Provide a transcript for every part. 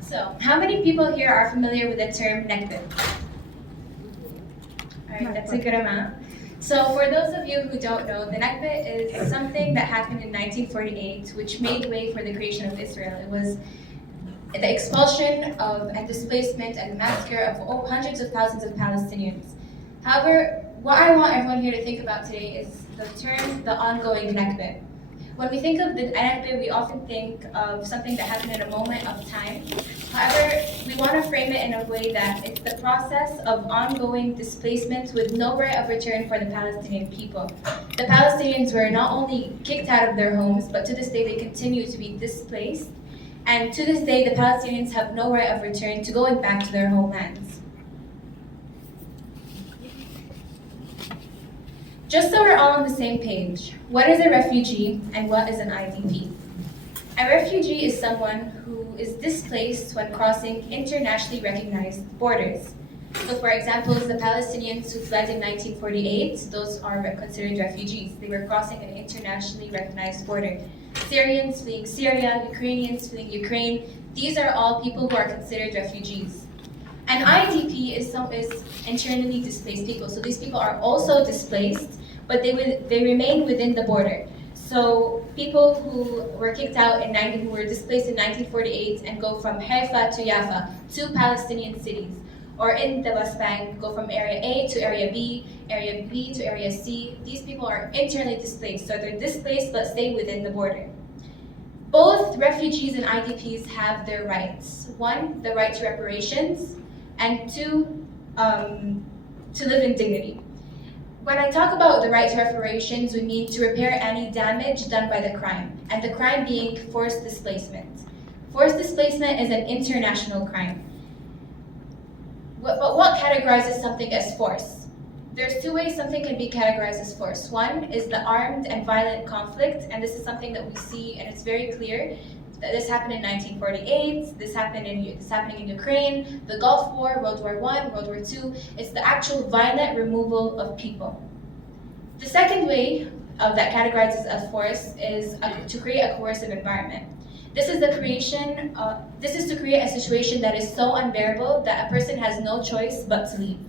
So, how many people here are familiar with the term Nakba? Alright, that's a good amount. So, for those of you who don't know, the Nakba is something that happened in 1948, which made way for the creation of Israel. It was the expulsion of and displacement and massacre of hundreds of thousands of Palestinians. However, what I want everyone here to think about today is the term the ongoing Nakba. When we think of the Nakba, we often think of something that happened in a moment of time. However, we want to frame it in a way that it's the process of ongoing displacement with no right of return for the Palestinian people. The Palestinians were not only kicked out of their homes, but to this day they continue to be displaced. And to this day, the Palestinians have no right of return to going back to their homelands. Just so we're all on the same page, what is a refugee and what is an IDP? A refugee is someone who is displaced when crossing internationally recognized borders. So for example, the Palestinians who fled in 1948, those are considered refugees. They were crossing an internationally recognized border. Syrians fleeing Syria, Ukrainians fleeing Ukraine, these are all people who are considered refugees. An IDP is internally displaced people. So these people are also displaced, but they remain within the border. So people who were kicked out who were displaced in 1948 and go from Haifa to Jaffa, two Palestinian cities, or in the West Bank, go from area A to area B to area C. These people are internally displaced, so they're displaced but stay within the border. Both refugees and IDPs have their rights. One, the right to reparations, and two, to live in dignity. When I talk about the right to reparations, we mean to repair any damage done by the crime, and the crime being forced displacement. Forced displacement is an international crime. But what categorizes something as force? There's two ways something can be categorized as force. One is the armed and violent conflict, and this is something that we see, and it's very clear. This happened in 1948, this happening in Ukraine, the Gulf War, World War I, World War II. It's the actual violent removal of people. The second way that categorizes as force is to create a coercive environment. This is to create a situation that is so unbearable that a person has no choice but to leave.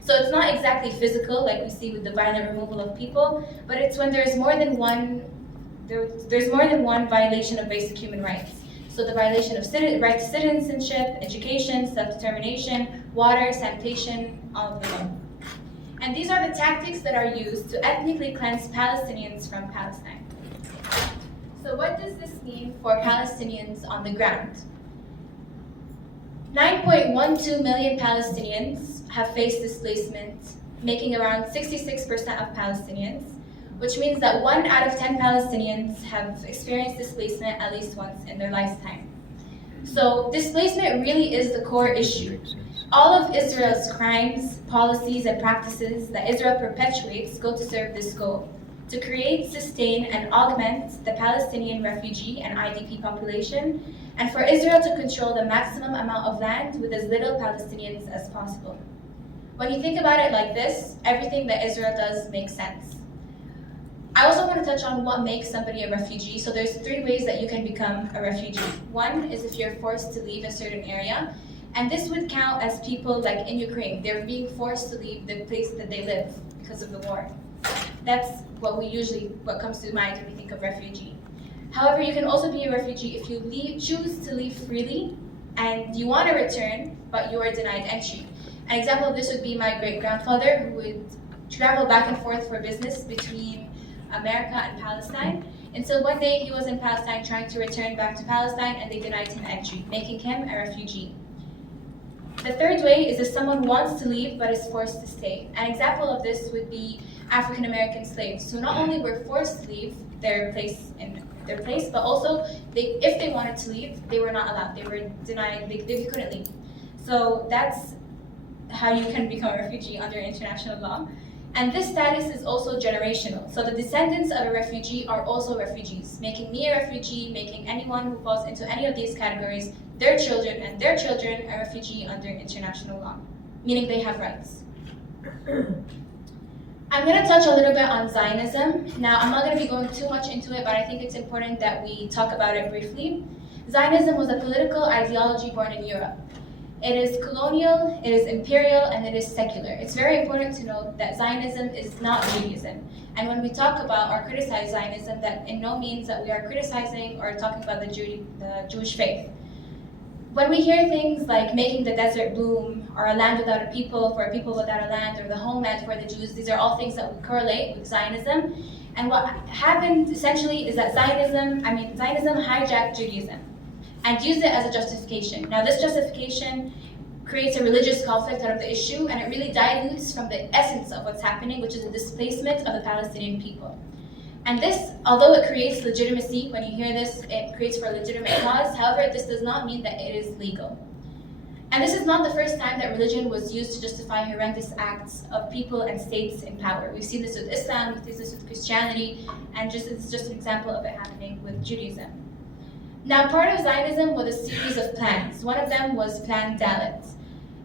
So it's not exactly physical like we see with the violent removal of people, but it's when there's more than one violation of basic human rights. So the violation of right to citizenship, education, self-determination, water, sanitation, all of them. And these are the tactics that are used to ethnically cleanse Palestinians from Palestine. So what does this mean for Palestinians on the ground? 9.12 million Palestinians have faced displacement, making around 66% of Palestinians, which means that 1 out of 10 Palestinians have experienced displacement at least once in their lifetime. So displacement really is the core issue. All of Israel's crimes, policies, and practices that Israel perpetuates go to serve this goal: to create, sustain, and augment the Palestinian refugee and IDP population, and for Israel to control the maximum amount of land with as little Palestinians as possible. When you think about it like this, everything that Israel does makes sense. I also want to touch on what makes somebody a refugee. So there's 3 ways that you can become a refugee. One is if you're forced to leave a certain area, and this would count as people like in Ukraine. They're being forced to leave the place that they live because of the war. That's what comes to mind when we think of refugee. However, you can also be a refugee if you choose to leave freely and you want to return, but you are denied entry. An example of this would be my great-grandfather, who would travel back and forth for business between America and Palestine. Until one day he was in Palestine trying to return back to Palestine, and they denied him entry, making him a refugee. The third way is if someone wants to leave but is forced to stay. An example of this would be African American slaves, who not only were forced to leave their place, but also if they wanted to leave, they were not allowed. They were denied, they couldn't leave. So that's how you can become a refugee under international law. And this status is also generational. So the descendants of a refugee are also refugees, making me a refugee, making anyone who falls into any of these categories, their children and their children, a refugee under international law, meaning they have rights. I'm going to touch a little bit on Zionism. Now, I'm not going to be going too much into it, but I think it's important that we talk about it briefly. Zionism was a political ideology born in Europe. It is colonial, it is imperial, and it is secular. It's very important to note that Zionism is not Judaism. And when we talk about or criticize Zionism, that in no means that we are criticizing or talking about the Jewish faith. When we hear things like making the desert bloom, or a land without a people for a people without a land, or the homeland for the Jews, these are all things that we correlate with Zionism. And what happened essentially is that Zionism hijacked Judaism and used it as a justification. Now this justification creates a religious conflict out of the issue, and it really dilutes from the essence of what's happening, which is the displacement of the Palestinian people. And this, although it creates legitimacy, when you hear this, it creates for a legitimate cause, however, this does not mean that it is legal. And this is not the first time that religion was used to justify horrendous acts of people and states in power. We've seen this with Islam, we've seen this with Christianity, and it's just an example of it happening with Judaism. Now, part of Zionism was a series of plans. One of them was Plan Dalet.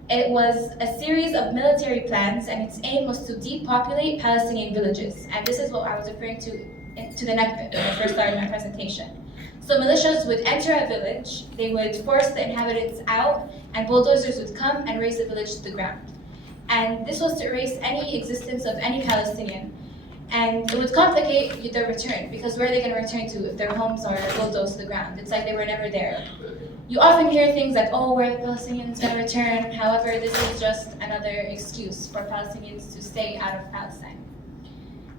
It was a series of military plans, and its aim was to depopulate Palestinian villages. And this is what I was referring to the Nakba when I first started my presentation. So militias would enter a village, they would force the inhabitants out, and bulldozers would come and raze the village to the ground. And this was to erase any existence of any Palestinian. And it would complicate their return, because where are they going to return to if their homes are bulldozed to the ground? It's like they were never there. You often hear things like, oh, where are the Palestinians going to return? However, this is just another excuse for Palestinians to stay out of Palestine.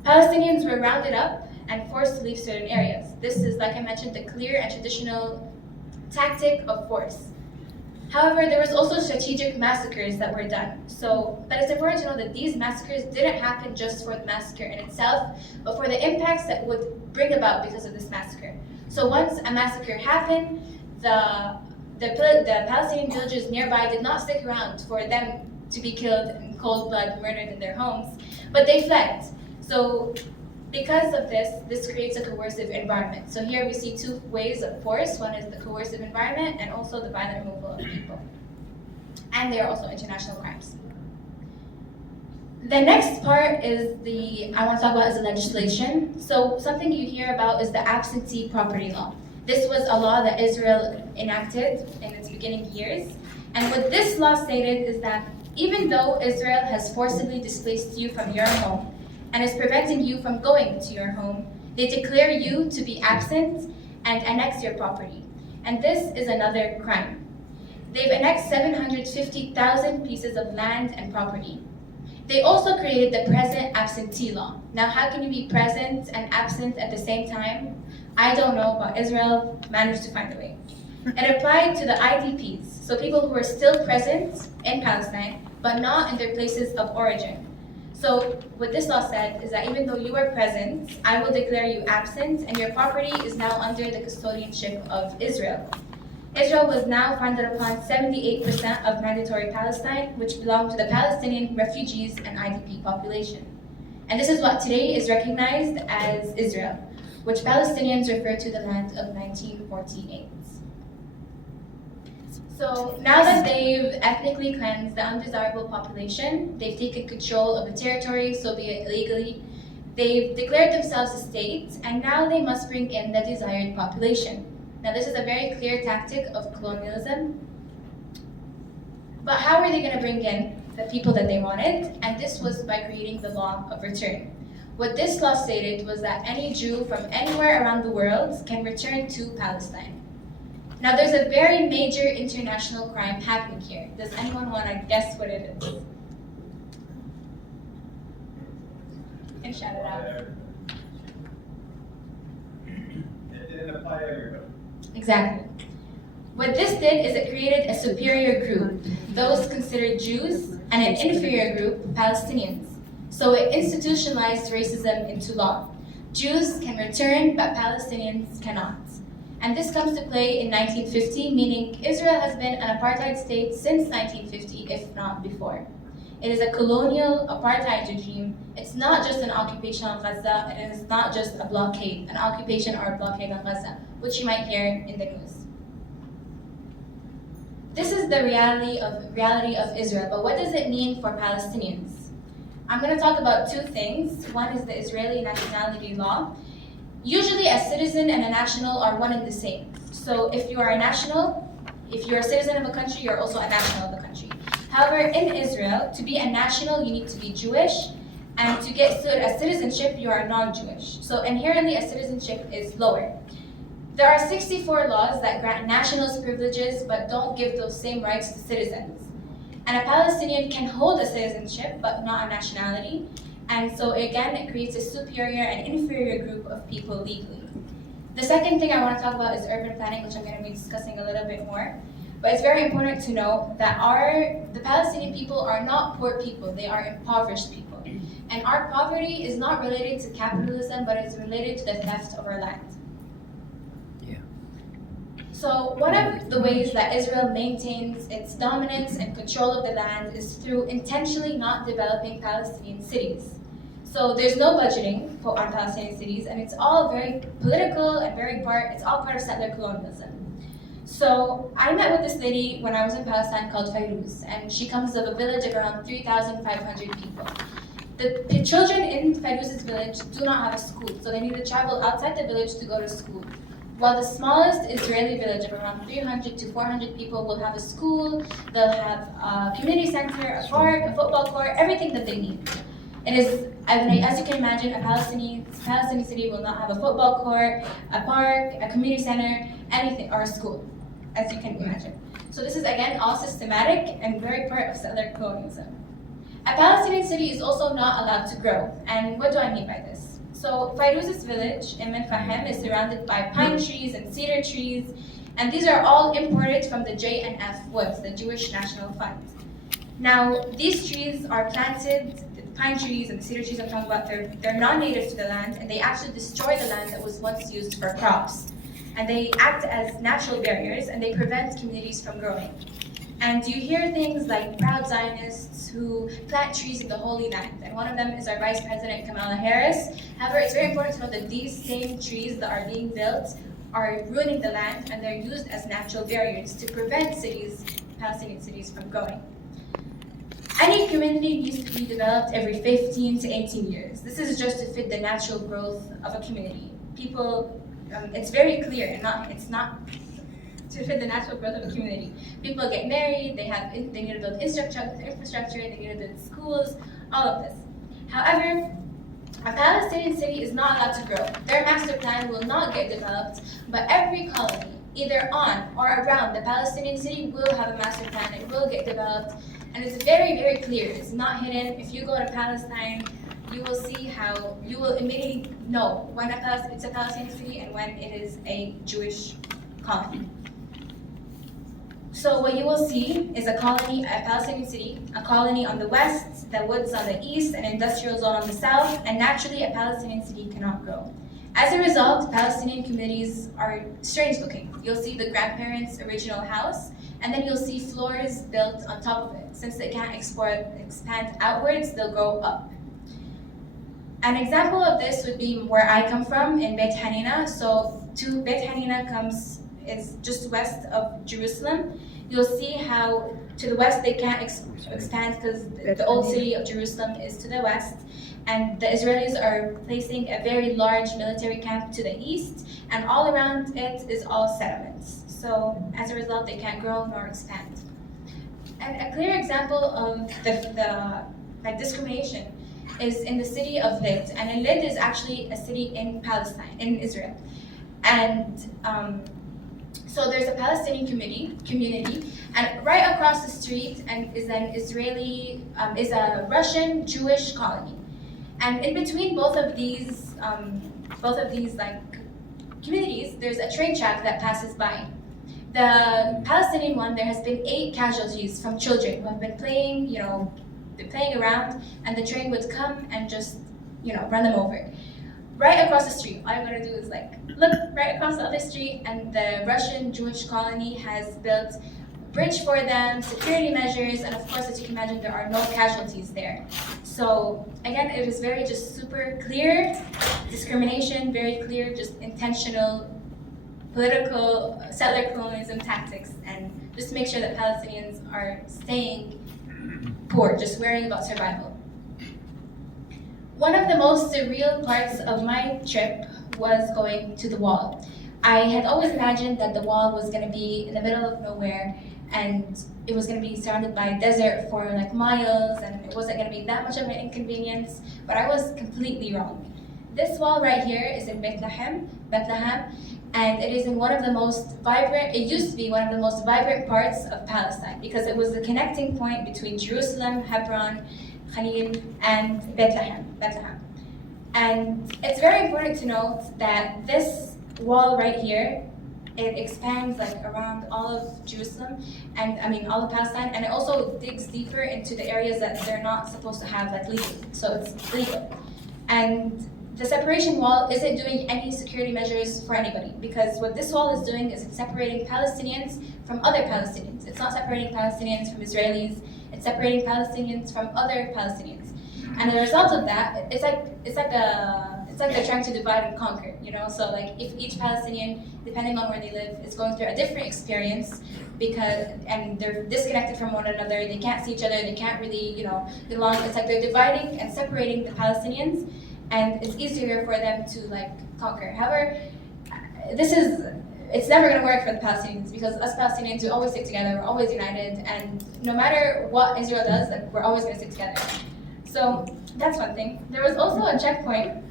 Palestinians were rounded up and forced to leave certain areas. This is, like I mentioned, the clear and traditional tactic of force. However, there was also strategic massacres that were done. But it's important to know that these massacres didn't happen just for the massacre in itself, but for the impacts that would bring about because of this massacre. So once a massacre happened, the Palestinian villages nearby did not stick around for them to be killed in cold blood, murdered in their homes, but they fled. So because of this creates a coercive environment. So here we see two ways of force. One is the coercive environment and also the violent removal of people. And they are also international crimes. The next part I want to talk about is the legislation. So something you hear about is the absentee property law. This was a law that Israel enacted in its beginning years. And what this law stated is that even though Israel has forcibly displaced you from your home, and is preventing you from going to your home, they declare you to be absent and annex your property. And this is another crime. They've annexed 750,000 pieces of land and property. They also created the present absentee law. Now, how can you be present and absent at the same time? I don't know, but Israel managed to find a way. It applied to the IDPs, so people who are still present in Palestine, but not in their places of origin. So what this law said is that even though you are present, I will declare you absent, and your property is now under the custodianship of Israel. Israel was now founded upon 78% of mandatory Palestine, which belonged to the Palestinian refugees and IDP population. And this is what today is recognized as Israel, which Palestinians refer to the land of 1948. So now that they've ethnically cleansed the undesirable population, they've taken control of the territory, so be it illegally, they've declared themselves a state, and now they must bring in the desired population. Now this is a very clear tactic of colonialism. But how are they going to bring in the people that they wanted? And this was by creating the law of return. What this law stated was that any Jew from anywhere around the world can return to Palestine. Now there's a very major international crime happening here. Does anyone want to guess what it is? And shout it out. It didn't apply to everybody. Exactly. What this did is it created a superior group, those considered Jews, and an inferior group, Palestinians. So it institutionalized racism into law. Jews can return, but Palestinians cannot. And this comes to play in 1950, meaning Israel has been an apartheid state since 1950, if not before. It is a colonial apartheid regime. It's not just an occupation on Gaza, and it is not just a blockade, an occupation or a blockade on Gaza, which you might hear in the news. This is the reality of Israel, but what does it mean for Palestinians? I'm going to talk about two things. One is the Israeli nationality law. Usually a citizen and a national are one and the same. So if you are a national, if you're a citizen of a country, you're also a national of the country. However, in Israel, to be a national, you need to be Jewish, and to get a citizenship, you are non-Jewish. So inherently, a citizenship is lower. There are 64 laws that grant nationals privileges but don't give those same rights to citizens. And a Palestinian can hold a citizenship but not a nationality. And so again, it creates a superior and inferior group of people legally. The second thing I want to talk about is urban planning, which I'm going to be discussing a little bit more. But it's very important to know that the Palestinian people are not poor people, they are impoverished people. And our poverty is not related to capitalism, but it's related to the theft of our land. So one of the ways that Israel maintains its dominance and control of the land is through intentionally not developing Palestinian cities. So there's no budgeting on Palestinian cities, and it's all very political and it's all part of settler colonialism. So I met with this lady when I was in Palestine called Fairuz, and she comes of a village of around 3,500 people. The children in Fairuz's village do not have a school, so they need to travel outside the village to go to school. While the smallest Israeli village of around 300 to 400 people will have a school, they'll have a community center, a park, a football court, everything that they need. It is, as you can imagine, a Palestinian city will not have a football court, a park, a community center, anything, or a school, as you can imagine. So this is, again, all systematic and very part of settler colonialism. A Palestinian city is also not allowed to grow. And what do I mean by this? So Fairuz's village in Fahem is surrounded by pine trees and cedar trees, and these are all imported from the J&F Woods, the Jewish National Fund. Now, these trees are planted, the pine trees and the cedar trees I'm talking about, they're non-native to the land, and they actually destroy the land that was once used for crops. And they act as natural barriers, and they prevent communities from growing. And you hear things like proud Zionists who plant trees in the Holy Land, and one of them is our Vice President Kamala Harris. However, it's very important to know that these same trees that are being built are ruining the land, and they're used as natural barriers to prevent Palestinian cities from growing. Any community needs to be developed every 15 to 18 years. This is just to fit the natural growth of a community. People, it's very clear, it's not to fit the natural growth of a community. People get married, they need to build infrastructure, they need to build schools, all of this. However, a Palestinian city is not allowed to grow. Their master plan will not get developed, but every colony, either on or around the Palestinian city, will have a master plan. It will get developed, and it's very, very clear. It's not hidden. If you go to Palestine, you will see how you will immediately know when it's a Palestinian city and when it is a Jewish colony. So what you will see is a Palestinian city, a colony on the west, the woods on the east, an industrial zone on the south, and naturally a Palestinian city cannot grow. As a result, Palestinian communities are strange looking. You'll see the grandparents' original house, and then you'll see floors built on top of it. Since they can't expand outwards, they'll go up. An example of this would be where I come from in Beit Hanina. So to Beit Hanina is just west of Jerusalem. You'll see how to the west they can't expand because the old city of Jerusalem is to the west, and the Israelis are placing a very large military camp to the east, and all around it is all settlements. So as a result, they can't grow nor expand. And a clear example of the discrimination is in the city of Lid, and Lid is actually a city in Palestine, in Israel. And so there's a Palestinian community, and right across the street is a Russian Jewish colony. And in between both of these communities, there's a train track that passes by. The Palestinian one, there has been 8 casualties from children who have been playing around, and the train would come and just, run them over. Right across the street, all I'm gonna do is look right across the other street, and the Russian Jewish colony has built a bridge for them, security measures, and of course, as you can imagine, there are no casualties there. So again, it is very just super clear discrimination, very clear just intentional political settler colonialism tactics, and just to make sure that Palestinians are staying poor, just worrying about survival. One of the most surreal parts of my trip was going to the wall. I had always imagined that the wall was going to be in the middle of nowhere, and it was going to be surrounded by desert for like miles, and it wasn't going to be that much of an inconvenience, but I was completely wrong. This wall right here is in Bethlehem, and it is in one of the most vibrant, it used to be one of the most vibrant parts of Palestine, because it was the connecting point between Jerusalem, Hebron, Khalil, and Bethlehem. And it's very important to note that this wall right here, it expands like around all of Jerusalem, and all of Palestine, and it also digs deeper into the areas that they're not supposed to have like legally, so it's legal. And the separation wall isn't doing any security measures for anybody, because what this wall is doing is it's separating Palestinians from other Palestinians. It's not separating Palestinians from Israelis, it's separating Palestinians from other Palestinians. And the result of that, it's like they're trying to divide and conquer, you know? So like if each Palestinian, depending on where they live, is going through a different experience, and they're disconnected from one another, they can't see each other, they can't really, belong. It's like they're dividing and separating the Palestinians, and it's easier for them to like conquer. However, it's never going to work for the Palestinians, because us Palestinians, we always stick together, we're always united, and no matter what Israel does, like, we're always going to stick together. So that's one thing. There was also a checkpoint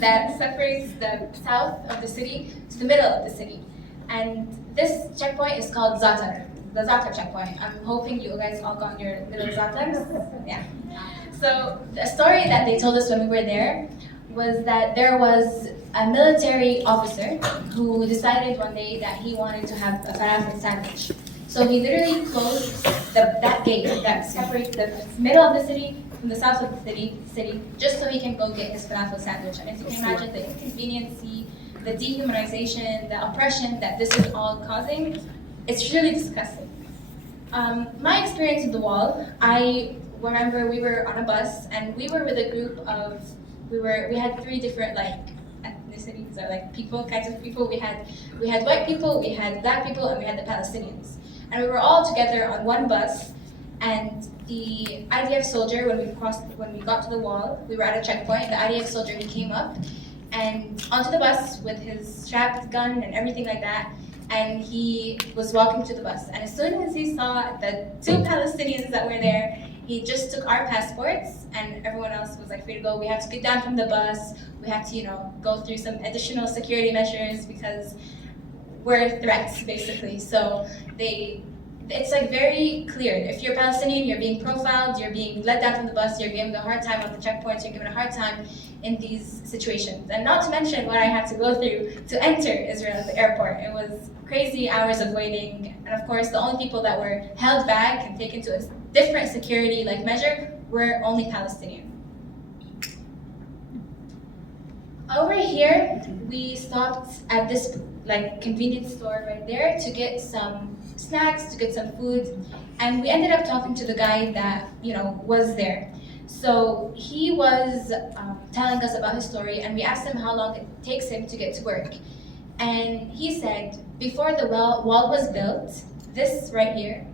that separates the south of the city to the middle of the city. And this checkpoint is called Zatar, the Zatar checkpoint. I'm hoping you guys all got your little Zatars. Yeah. So the story that they told us when we were there was that there was a military officer who decided one day that he wanted to have a falafel sandwich. So he literally closed that gate that separates the middle of the city from the south of the city, just so he can go get his falafel sandwich. And as you can imagine, the inconvenience, the dehumanization, the oppression that this is all causing, it's really disgusting. My experience with the wall, I remember we were on a bus, and we were with a group of, we had three different like ethnicities, or like kinds of people. We had white people, we had black people, and we had the Palestinians. And we were all together on one bus, and the IDF soldier, when we got to the wall, we were at a checkpoint, the IDF soldier, he came up and onto the bus with his strapped gun and everything like that, and he was walking to the bus. And as soon as he saw the two Palestinians that were there, he just took our passports, and everyone else was like free to go. We had to get down from the bus, we had to, go through some additional security measures, because we're threats, basically. So it's like very clear. If you're Palestinian, you're being profiled, you're being let down from the bus, you're given a hard time at the checkpoints, you're given a hard time in these situations. And not to mention what I had to go through to enter Israel at the airport. It was crazy hours of waiting. And of course, the only people that were held back and taken to a different security measure were only Palestinian. Over here, we stopped at this convenience store right there to get some snacks, to get some food, and we ended up talking to the guy that was there. So he was telling us about his story, and we asked him how long it takes him to get to work. And he said before the wall was built, this right here,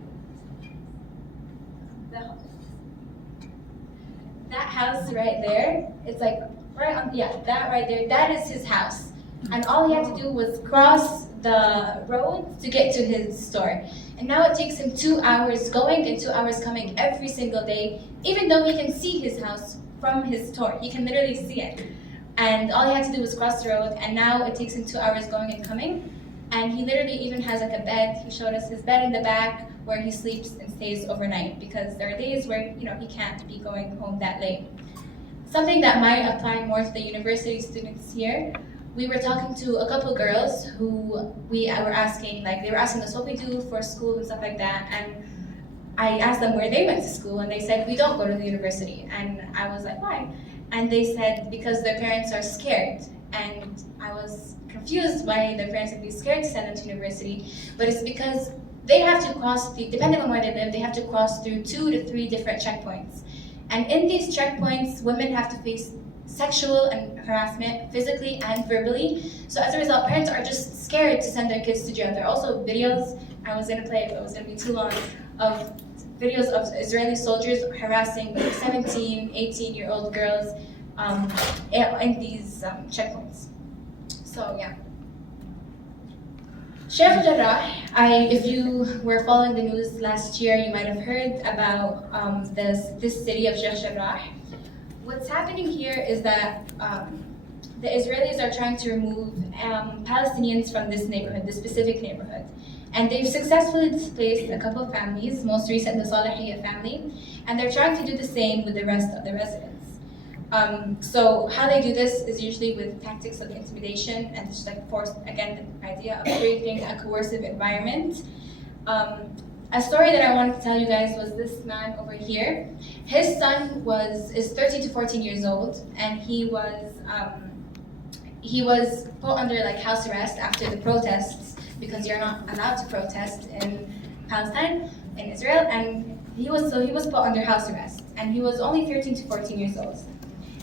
that house right there, it's like right on, that right there, that is his house. And all he had to do was cross the road to get to his store. And now it takes him 2 hours going and 2 hours coming every single day, even though he can see his house from his store. He can literally see it. And all he had to do was cross the road, and now it takes him 2 hours going and coming. And he literally even has a bed. He showed us his bed in the back where he sleeps and stays overnight, because there are days where he can't be going home that late. Something that might apply more to the university students here, we were talking to a couple girls who we were asking, they were asking us what we do for school and stuff like that, and I asked them where they went to school, and they said, we don't go to the university. And I was like, why? And they said, because their parents are scared. And I was confused why their parents would be scared to send them to university, but it's because they have to cross, depending on where they live, they have to cross through 2 to 3 different checkpoints. And in these checkpoints, women have to face sexual and harassment, physically and verbally. So as a result, parents are just scared to send their kids to jail. There are also videos, I was gonna play it, but it was gonna be too long, of videos of Israeli soldiers harassing 17, 18-year-old girls in these checkpoints. So yeah. Sheikh Jarrah, if you were following the news last year, you might have heard about this city of Sheikh Jarrah. What's happening here is that the Israelis are trying to remove Palestinians from this neighborhood, this specific neighborhood. And they've successfully displaced a couple of families, most recent the Salihiyya family, and they're trying to do the same with the rest of the residents. So how they do this is usually with tactics of intimidation and just like force, again, the idea of creating a coercive environment. A story that I wanted to tell you guys was this man over here. His son is 13 to 14 years old, and he was put under like house arrest after the protests, because you're not allowed to protest in Palestine, in Israel, and he was put under house arrest, and he was only 13 to 14 years old.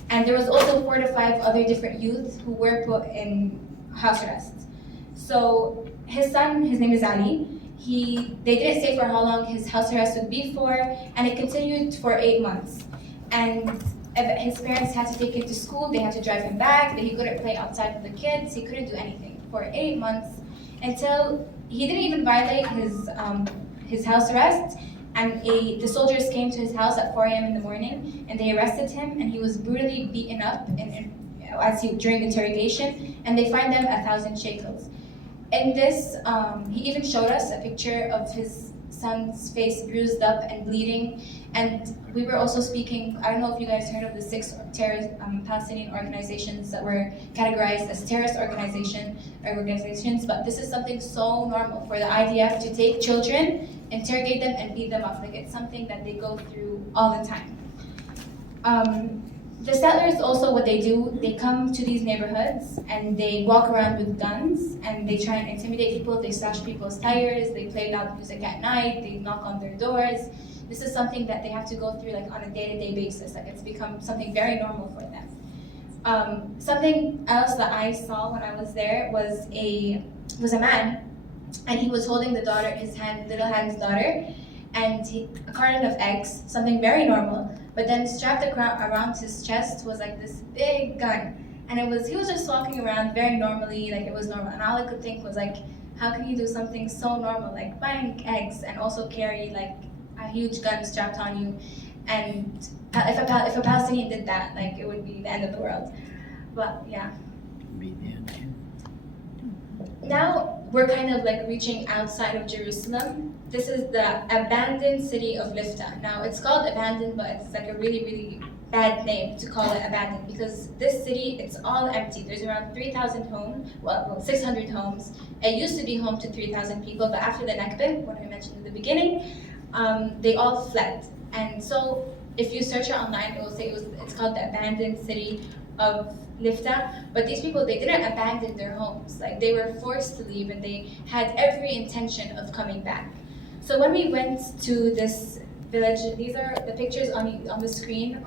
And there was also 4 to 5 other different youths who were put in house arrest. So his son, his name is Ali, they didn't say for how long his house arrest would be for, and it continued for 8 months. And his parents had to take him to school, they had to drive him back, but he couldn't play outside with the kids, he couldn't do anything for 8 months, until he didn't even violate his house arrest. And the soldiers came to his house at 4 a.m. in the morning, and they arrested him, and he was brutally beaten up during interrogation, and they fined them 1,000 shekels. In this, he even showed us a picture of his son's face bruised up and bleeding, and we were also speaking, I don't know if you guys heard of the 6 terrorist Palestinian organizations that were categorized as terrorist organizations, but this is something so normal for the IDF to take children, interrogate them, and beat them up. Like, it's something that they go through all the time. The settlers also, what they do, they come to these neighborhoods and they walk around with guns and they try and intimidate people, they slash people's tires, they play loud music at night, they knock on their doors. This is something that they have to go through like on a day-to-day basis. Like, it's become something very normal for them. Something else that I saw when I was there was a man, and he was holding little hand's daughter, and a carton of eggs, something very normal. But then strapped around his chest was like this big gun, and he was just walking around very normally, like it was normal. And all I could think was like, how can you do something so normal, like buying eggs, and also carry like a huge gun strapped on you? And if a Palestinian did that, like it would be the end of the world. But yeah. Now we're kind of like reaching outside of Jerusalem. This is the abandoned city of Lifta. Now it's called abandoned, but it's like a really, really bad name to call it abandoned, because this city, it's all empty. There's around 3,000 homes, 600 homes. It used to be home to 3,000 people, but after the Nakba, what I mentioned in the beginning, they all fled. And so if you search it online, it will say it's called the abandoned city of Lifta. But these people, they didn't abandon their homes. Like, they were forced to leave, and they had every intention of coming back. So when we went to this village, these are the pictures on the screen.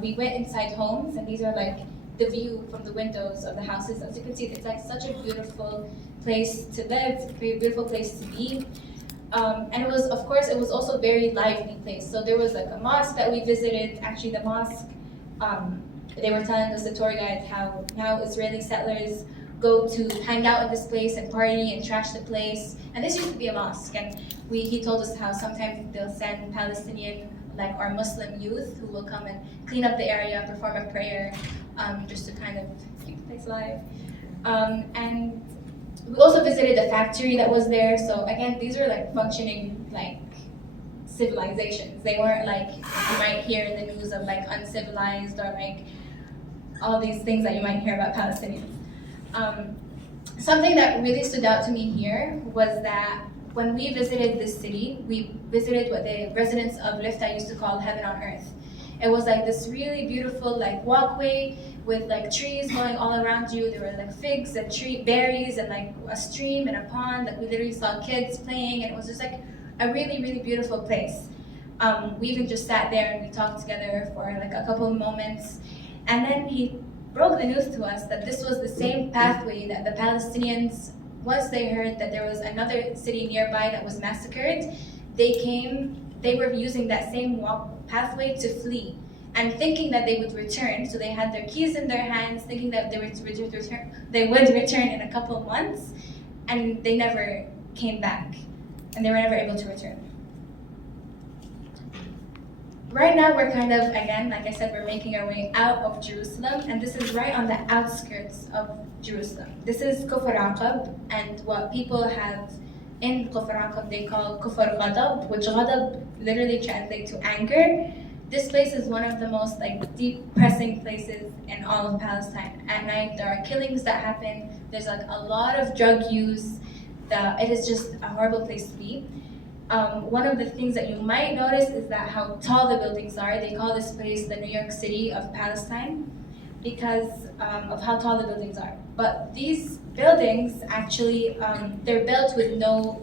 We went inside homes, and these are like the view from the windows of the houses. As you can see, it's like such a beautiful place to live, a very beautiful place to be. And it was also a very lively place. So there was like a mosque that we visited. Actually, the mosque, they were telling us, the tour guide, how now Israeli settlers go to hang out in this place and party and trash the place. And this used to be a mosque. And he told us how sometimes they'll send Palestinian, like our Muslim youth, who will come and clean up the area, perform a prayer, just to kind of keep the place alive. And we also visited the factory that was there. So again, these are like functioning like civilizations. They weren't like you might hear in the news of like uncivilized, or like all these things that you might hear about Palestinians. Something that really stood out to me here was that when we visited this city, we visited what the residents of Lifta used to call heaven on earth. It was like this really beautiful like walkway with like trees going all around you. There were like figs and berries and like a stream and a pond. Like, we literally saw kids playing, and it was just like a really, really beautiful place. We even just sat there and we talked together for like a couple of moments. And then he broke the news to us that this was the same pathway that the Palestinians, once they heard that there was another city nearby that was massacred, they were using that same pathway to flee, and thinking that they would return. So they had their keys in their hands, thinking that they would return in a couple of months. and they never came back, and they were never able to return. Right now, we're kind of, again, like I said, we're making our way out of Jerusalem, and this is right on the outskirts of Jerusalem. This is Kufr Aqab, and what people have in Kufr Aqab they call Kufr Ghadab, which Ghadab literally translates to anger. This place is one of the most depressing places in all of Palestine. At night, there are killings that happen. There's a lot of drug use. It is just a horrible place to be. One of the things that you might notice is that how tall the buildings are. They call this place the New York City of Palestine because of how tall the buildings are. But these buildings actually, they're built with no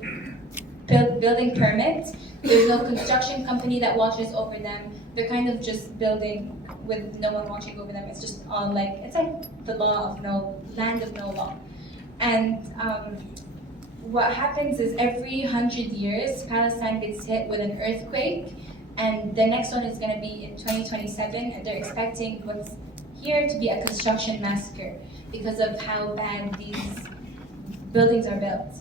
building permit. There's no construction company that watches over them. They're kind of just building with no one watching over them. It's just all it's like the land of no law. And what happens is every 100 years, Palestine gets hit with an earthquake, and the next one is going to be in 2027, and they're expecting what's here to be a construction massacre because of how bad these buildings are built.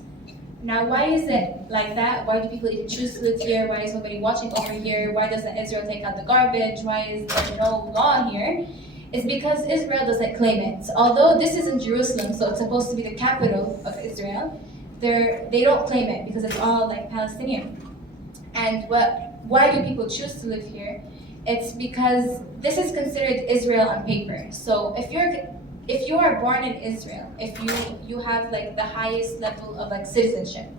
Now, why is it like that? Why do people even choose to live here? Why is nobody watching over here? Why doesn't Israel take out the garbage? Why is there no law here? It's because Israel doesn't claim it. Although this is in Jerusalem, so it's supposed to be the capital of Israel, they don't claim it because it's all Palestinian. And why do people choose to live here? It's because this is considered Israel on paper. So if you are born in Israel, if you have the highest level of citizenship.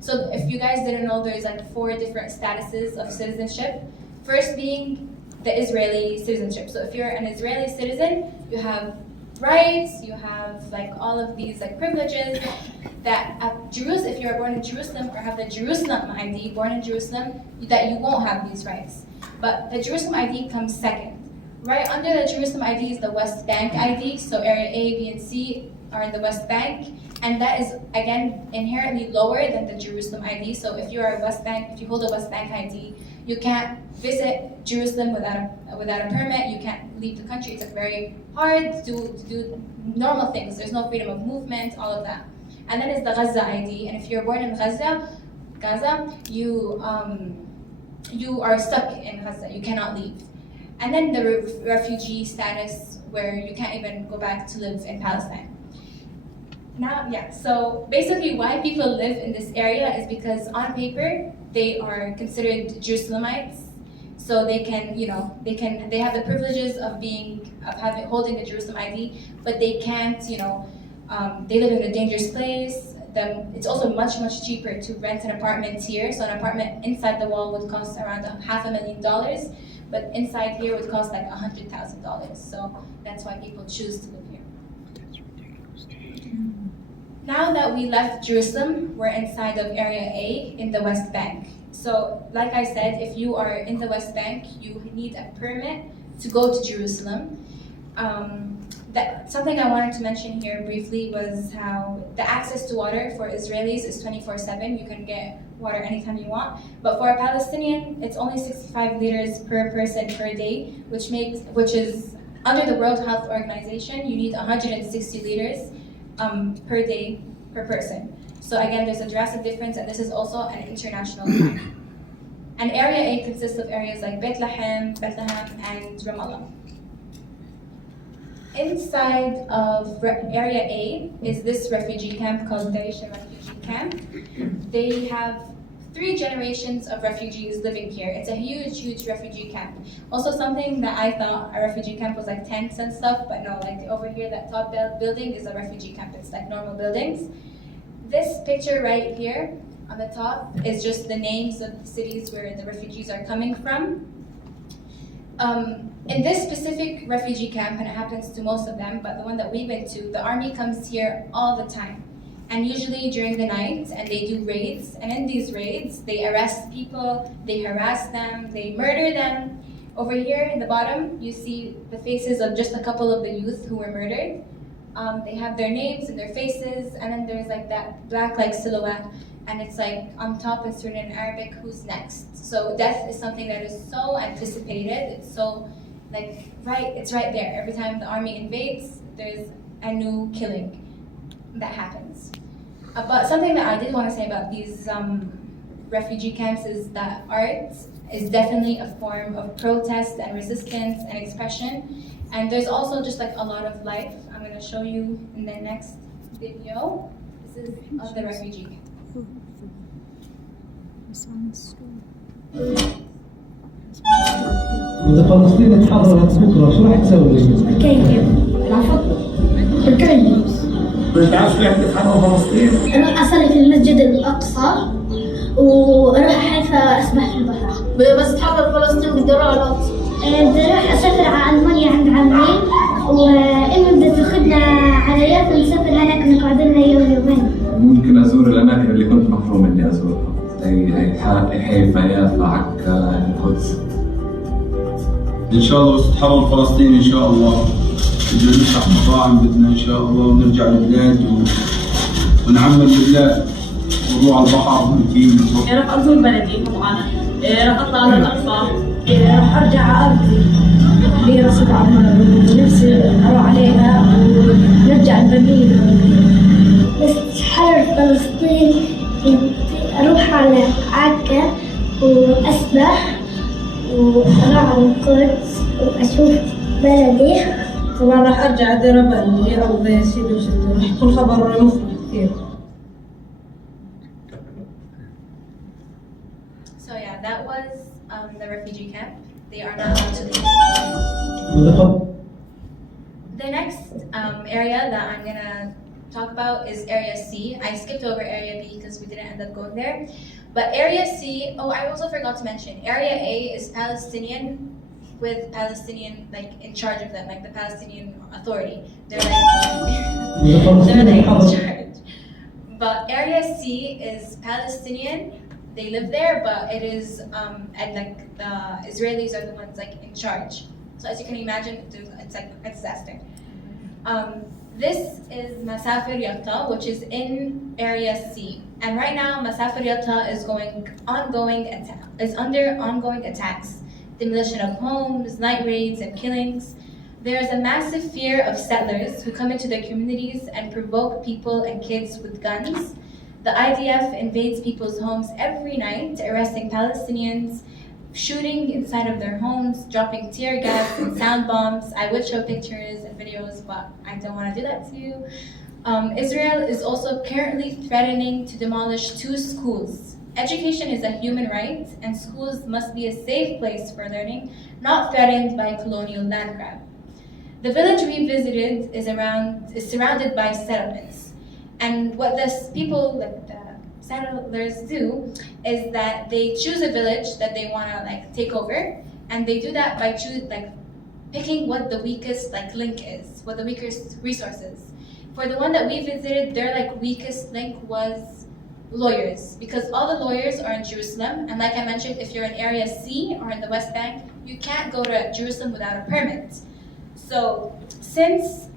So if you guys didn't know, there's 4 different statuses of citizenship. First being the Israeli citizenship. So if you're an Israeli citizen, you have rights, you have all of these privileges that at Jerusalem, if you are born in Jerusalem or have the Jerusalem ID, born in Jerusalem, that you won't have these rights. But the Jerusalem ID comes second. Right under the Jerusalem ID is the West Bank ID, so area A, B, and C are in the West Bank, and that is, again, inherently lower than the Jerusalem ID. So if you are if you hold a West Bank ID, you can't visit Jerusalem without a permit, you can't leave the country. It's very hard to do normal things. There's no freedom of movement, all of that. And then is the Gaza ID, and if you're born in Gaza, you are stuck in Gaza, you cannot leave. And then the refugee status, where you can't even go back to live in Palestine. Now, so basically why people live in this area is because on paper, they are considered Jerusalemites. So they can, they have the privileges of holding the Jerusalem ID, but they can't, they live in a dangerous place. It's also much, much cheaper to rent an apartment here. So an apartment inside the wall would cost around $500,000. But inside here would cost $100,000. So that's why people choose to live here. That's ridiculous. Now that we left Jerusalem, we're inside of Area A in the West Bank. So like I said, if you are in the West Bank, you need a permit to go to Jerusalem. Something I wanted to mention here briefly was how the access to water for Israelis is 24/7. You can get water anytime you want. But for a Palestinian, it's only 65 liters per person per day, which is under the World Health Organization, you need 160 liters per day per person. So again, there's a drastic difference, and this is also an international crime. And Area A consists of areas like Bethlehem, and Ramallah. Inside of Area A is this refugee camp called Delegations Refugee Camp. They have 3 generations of refugees living here. It's a huge, huge refugee camp. Also something that I thought a refugee camp was tents and stuff, but no, over here, that top building is a refugee camp. It's normal buildings. This picture right here on the top is just the names of the cities where the refugees are coming from. In this specific refugee camp, and it happens to most of them, but the one that we went to, the army comes here all the time. And usually during the night, and they do raids. And in these raids, they arrest people, they harass them, they murder them. Over here in the bottom, you see the faces of just a couple of the youth who were murdered. They have their names and their faces, and then there's that black silhouette, and it's on top it's written in Arabic, who's next. So death is something that is so anticipated. It's so it's right there. Every time the army invades, there's a new killing that happens. But something that I did want to say about these refugee camps is that art is definitely a form of protest and resistance and expression. And there's also just like a lot of life. I'm going to show you in the next video. This is of the refugee camp. إذا فلسطين تحررت بكرة شو راح تسوي؟ كيف؟ الكيف بدك تعرف كيف تتحرر فلسطين؟ أروح أصلي في المسجد الأقصى وأروح حيفا أسبح في البحر. بس تحرر فلسطين بدي أروح الأقصى. بدي أروح أسافر على ألمانيا عند عمي وأمي بدها تاخذنا على يافا نسافر هناك نقعد لنا يوم يومين. ممكن أزور الأماكن اللي كنت محروم إني أزورها زي حيفا، يافا، عكا، القدس. إن شاء الله بس تحرر فلسطين إن شاء الله بدنا نفتح مطاعم بدنا إن شاء الله ونرجع للبلاد ونعمر البلاد ونروح على البحر ونكين. راح أزور بلدي طبعا، راح أطلع على الأقصى، راح أرجع على أرضي اللي هي راس العمر ونفسي أروح عليها ونرجع نبنيها. بس تحرر فلسطين أروح على عكا وأسبح وأروح على القدس وأشوف بلدي. طبعا راح أرجع دربا اللي هي أرض سيدي وسيدي، راح يكون خبر مفرح كثير. So yeah, that was the refugee camp. They are not allowed to leave. The next area that I'm gonna talk about is Area C. I skipped over Area B because we didn't end up going there. But Area C, oh, I also forgot to mention, Area A is Palestinian with Palestinian like in charge of them, like the Palestinian Authority. They're like in charge. But Area C is Palestinian. They live there, but it is and like the Israelis are the ones like in charge. So as you can imagine, it's like a disaster. This is Masafer Yatta, which is in Area C. And right now, Masafer Yatta is under ongoing attacks, demolition of homes, night raids, and killings. There is a massive fear of settlers who come into their communities and provoke people and kids with guns. The IDF invades people's homes every night, arresting Palestinians, shooting inside of their homes, dropping tear gas and sound bombs. I would show pictures and videos, but I don't want to do that to you. Israel is also currently threatening to demolish 2 schools. Education is a human right, and schools must be a safe place for learning, not threatened by colonial land grab. The village we visited is surrounded by settlements. And what people, like the settlers do, is that they choose a village that they want to like take over, and they do that by picking what the weakest link is, what the weakest resource is. For the one that we visited, their weakest link was lawyers, because all the lawyers are in Jerusalem, and like I mentioned, if you're in Area C or in the West Bank, you can't go to Jerusalem without a permit. So since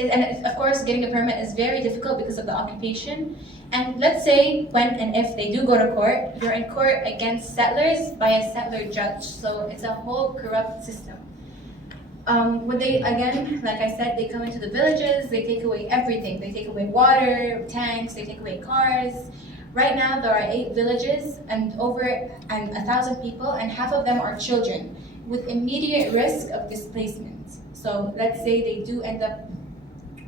and of course, getting a permit is very difficult because of the occupation. And let's say when and if they do go to court, you're in court against settlers by a settler judge. So it's a whole corrupt system. Again, like I said, they come into the villages, they take away everything. They take away water, tanks, they take away cars. Right now, there are 8 villages and over 1,000 people, and half of them are children with immediate risk of displacement. So let's say they do end up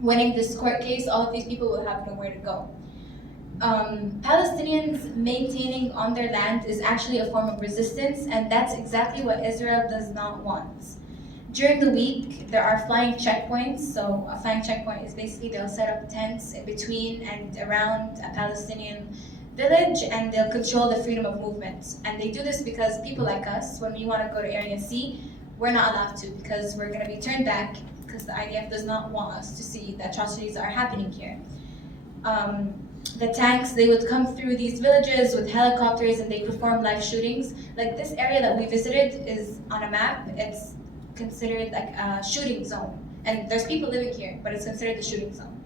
winning this court case, all of these people will have nowhere to go. Palestinians maintaining on their land is actually a form of resistance, and that's exactly what Israel does not want. During the week, there are flying checkpoints. So a flying checkpoint is basically they'll set up tents in between and around a Palestinian village, and they'll control the freedom of movement. And they do this because people like us, when we want to go to Area C, we're not allowed to because we're going to be turned back because the IDF does not want us to see the atrocities that are happening here. The tanks, they would come through these villages with helicopters and they perform live shootings. Like this area that we visited is on a map, it's considered like a shooting zone. And there's people living here, but it's considered the shooting zone.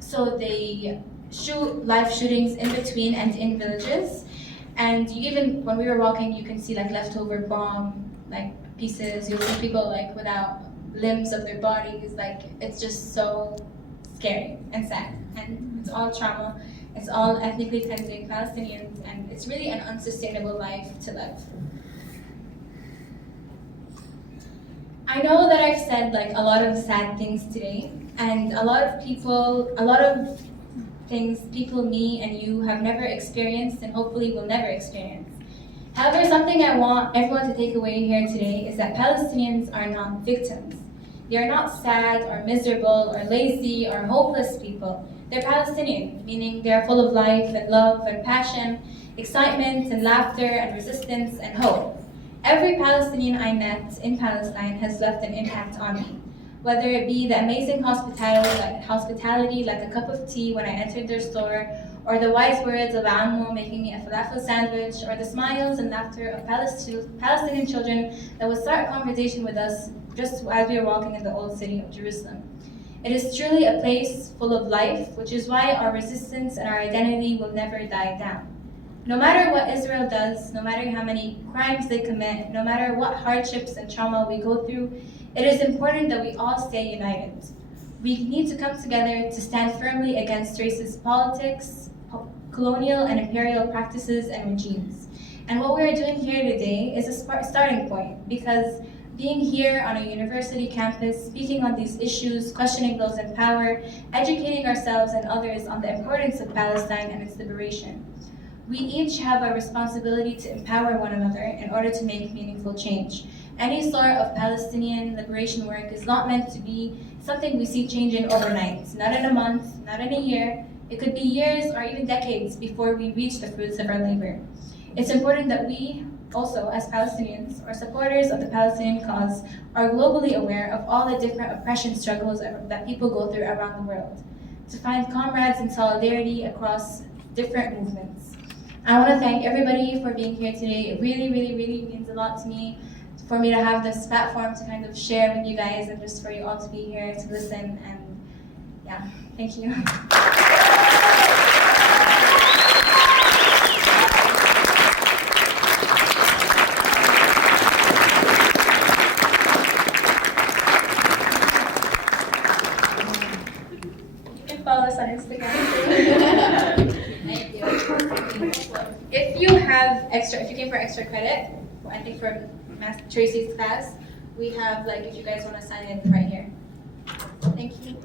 So they shoot live shootings in between and in villages. And when we were walking, you can see leftover bomb pieces. You'll see people without limbs of their bodies. It's just so scary and sad. and it's all trauma. It's all ethnically cleansing Palestinians, and it's really an unsustainable life to live. I know that I've said like a lot of sad things today, and a lot of things people, me and you, have never experienced and hopefully will never experience. However, something I want everyone to take away here today is that Palestinians are not victims. They are not sad or miserable or lazy or hopeless people. They're Palestinian, meaning they're full of life and love and passion, excitement and laughter and resistance and hope. Every Palestinian I met in Palestine has left an impact on me, whether it be the amazing hospitality like a cup of tea when I entered their store, or the wise words of Ammo making me a falafel sandwich, or the smiles and laughter of Palestinian children that would start a conversation with us just as we were walking in the old city of Jerusalem. It is truly a place full of life, which is why our resistance and our identity will never die down. No matter what Israel does, no matter how many crimes they commit, no matter what hardships and trauma we go through, it is important that we all stay united. We need to come together to stand firmly against racist politics, colonial and imperial practices and regimes. And what we are doing here today is a starting point, because being here on a university campus, speaking on these issues, questioning those in power, educating ourselves and others on the importance of Palestine and its liberation. We each have a responsibility to empower one another in order to make meaningful change. Any sort of Palestinian liberation work is not meant to be something we see changing overnight, not in a month, not in a year. It could be years or even decades before we reach the fruits of our labor. It's important that we also, as Palestinians or supporters of the Palestinian cause, are globally aware of all the different oppression struggles that people go through around the world, to find comrades in solidarity across different movements. I want to thank everybody for being here today. It really, really, really means a lot to me, for me to have this platform to kind of share with you guys, and just for you all to be here to listen. And yeah, thank you. You can follow us on Instagram. Thank you. If you came for extra credit, I think for Tracy's class, we have, like, if you guys want to sign in right here. Thank you.